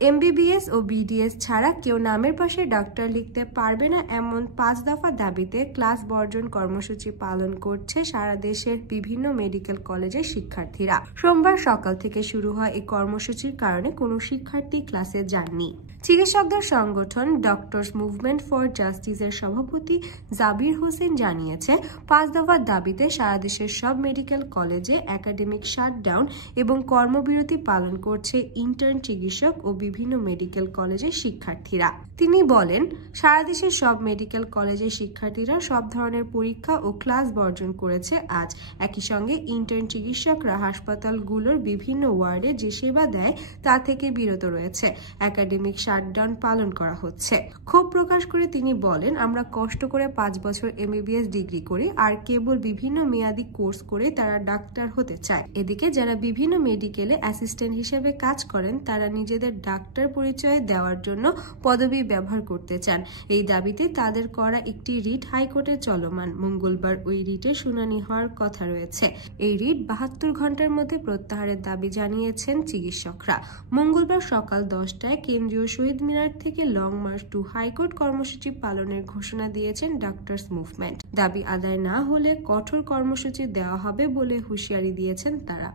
MBBS ও BDS ছাড়া কেউ নামের পাশে ডাক্তার লিখতে পারবে না, এমন 5 দফা দাবিতে ক্লাস বর্জন কর্মসূচি পালন করছে সারা দেশের বিভিন্ন মেডিকেল কলেজের শিক্ষার্থীরা। সোমবার সকাল থেকে শুরু হয় এই কর্মসূচির কারণে কোনো শিক্ষার্থী ক্লাসে যাননি। চিকিৎসকদের সংগঠন ডক্টরস মুভমেন্ট ফর জাস্টিসের সভাপতি জাবির হোসেন জানিয়েছে, 5 দফার দাবিতে সারা দেশের সব মেডিকেল কলেজে একাডেমিক শাটডাউন এবং কর্মবিরতি পালন করছে ইন্টার্ন চিকিৎসক ও বিভিন্ন মেডিকেল কলেজের শিক্ষার্থীরা। তিনি বলেন, সারা দেশের সব মেডিকেল কলেজের শিক্ষার্থীরা সব ধরনের পরীক্ষা ও ক্লাস বর্জন করেছে আজ। একই সঙ্গে ইন্টার্ন চিকিৎসকরা হাসপাতালগুলোর বিভিন্ন ওয়ার্ডে যে সেবা দেয় তা থেকে বিরত রয়েছে। একাডেমিক শাটডাউন পালন করা হচ্ছে। ক্ষোভ প্রকাশ করে তিনি বলেন, আমরা কষ্ট করে 5 বছর এমবিবিএস ডিগ্রি করি আর কেবল বিভিন্ন মেয়াদী কোর্স করে তারা ডাক্তার হতে চায়। এদিকে যারা বিভিন্ন মেডিকেলে অ্যাসিস্ট্যান্ট হিসেবে কাজ করেন তারা নিজেদের ডাক্তার পরিচয় দেওয়ার জন্য পদবি ব্যবহার করতে চান। এই দাবিতে তাদের করা একটি রিট হাইকোর্টে চলমান। মঙ্গলবার ওই রিটের শুনানি হওয়ার কথা রয়েছে। এই রিট 72 ঘন্টার মধ্যে প্রত্যাহারের দাবি জানিয়েছেন চিকিৎসকরা। মঙ্গলবার সকাল 10টায় কেন্দ্রীয় শহীদ মিনার থেকে লং মার্চ টু হাইকোর্ট কর্মসূচি পালনের ঘোষণা দিয়েছেন ডক্টরস মুভমেন্ট। দাবি আদায় না হলে কঠোর কর্মসূচি দেওয়া হবে বলে হুঁশিয়ারি দিয়েছেন তারা।